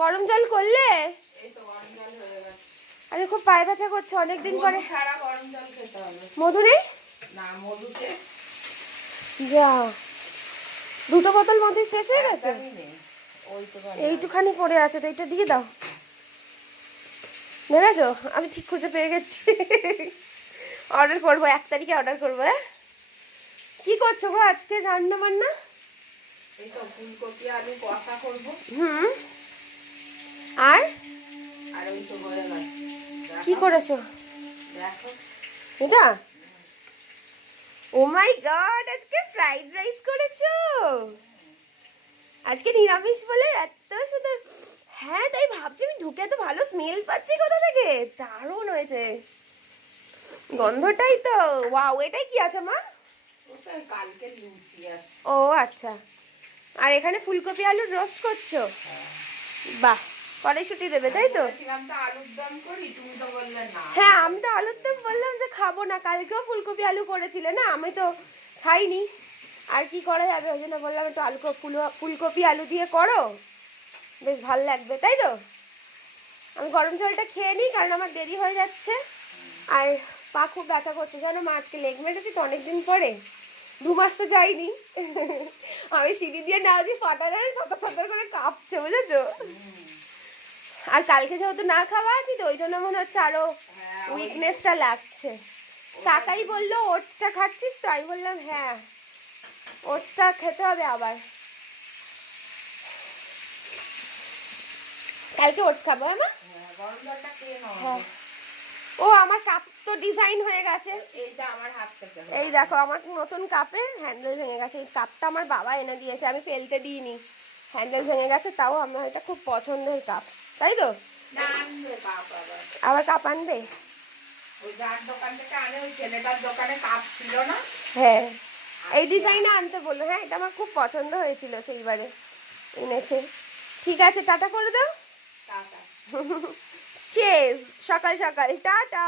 গরম জল করলে? এই তো গরম জল হয়ে গেছে। আরে খুব পায়ে ব্যথা করছে অনেকদিন পরে। ছাড়া গরম জল খেতে হবে। মধু নেই? না, মধুতে যা, 2টো বোতল মধু শেষ হয়ে গেছে। এইটুখানি পড়ে আছে, তো এটা দিয়ে দাও। নেবেছো? আমি ঠিক খুঁজে পেয়ে গেছি। অর্ডার করবো, 1 তারিখে অর্ডার করবো। হ্যাঁ, কি করছো গো আজকে রান্না বান্না? এই তো ফুলকপি আলু কষা করব। আর আর ওই তো হয়ে গেছে। কি করেছো? দেখো এটা, ও মাই গড, আজকে ফ্রাইড রাইস করেছো? আজকে নিরামিষ বলে এত সুন্দর। হ্যাঁ, তাই ভাবছি আমি ঢুকে এত ভালো স্মেল পাচ্ছি কোথা থেকে। দারুণ হয়েছে গন্ধটাই তো। ওয়াও, এটাই কি আছে মা? ওটা কালকে লুচি আছে। ও আচ্ছা। আর এখানে ফুলকপি আলুর রোস্ট করছো? বাহ, কড়াইশুঁটি দেবে তাই তো? আলুর দম করি, তুমি তো বললে না। হ্যাঁ, আমি তো আলুর দম বললাম যে খাবো না। কালকেও ফুলকপি আলু করেছিলে না, আমি তো খাইনি। আর কি করা যাবে, ওই জন্য বললাম একটু ফুলকপি আলু দিয়ে করো, বেশ ভালো লাগবে তাই তো? আমি গরম জলটা খেয়ে নিই, কারণ আমার দেরি হয়ে যাচ্ছে। আর পা খুব ব্যথা করছে জানো মা, আজকে লেগ মেরেছি তো অনেকদিন পরে, 2 মাস তো যাইনি। আমি সিঁড়ি দিয়ে নাও যে ফাটানো থর করে কাঁপছে, বুঝেছো? আর কালকে যেহেতু না খাওয়া আছি তো ওই জন্য মনে হচ্ছে আরো উইকনেসটা লাগছে। কাকাই বললো ওটসটা খাচ্ছিস তো, আমি বললাম হ্যাঁ, ওটসটা খেতে হবে আবার। কালকে ওটস খাবো। হ্যাঁ মা, গরম জলটা খেয়ে নাও। হ্যাঁ। ও, আমার কাপ তো ডিজাইন হয়ে গেছে। এইটা আমার হাত থেকে। এই দেখো, আমার নতুন কাপের হ্যান্ডেল ভেঙে গেছে। এই কাপটা আমার বাবা এনে দিয়েছে, আমি ফেলতে দিইনি। হ্যান্ডেল ভেঙে গেছে, তাও আমার এটা খুব পছন্দের কাপ, তাই তো? না, আনবে কাপ আবার কাপ আনবে? ওই যার দোকান থেকে আনে, ওই ছেলেটার দোকানে কাপ ছিল না। হ্যাঁ, এই ডিজাইনে আনতে বললো। হ্যাঁ, এটা আমার খুব পছন্দ হয়েছিল সেইবারে এনেছে। ঠিক আছে, টাটা করে দাও। টাটা। চেস, সকাল সকাল টাটা।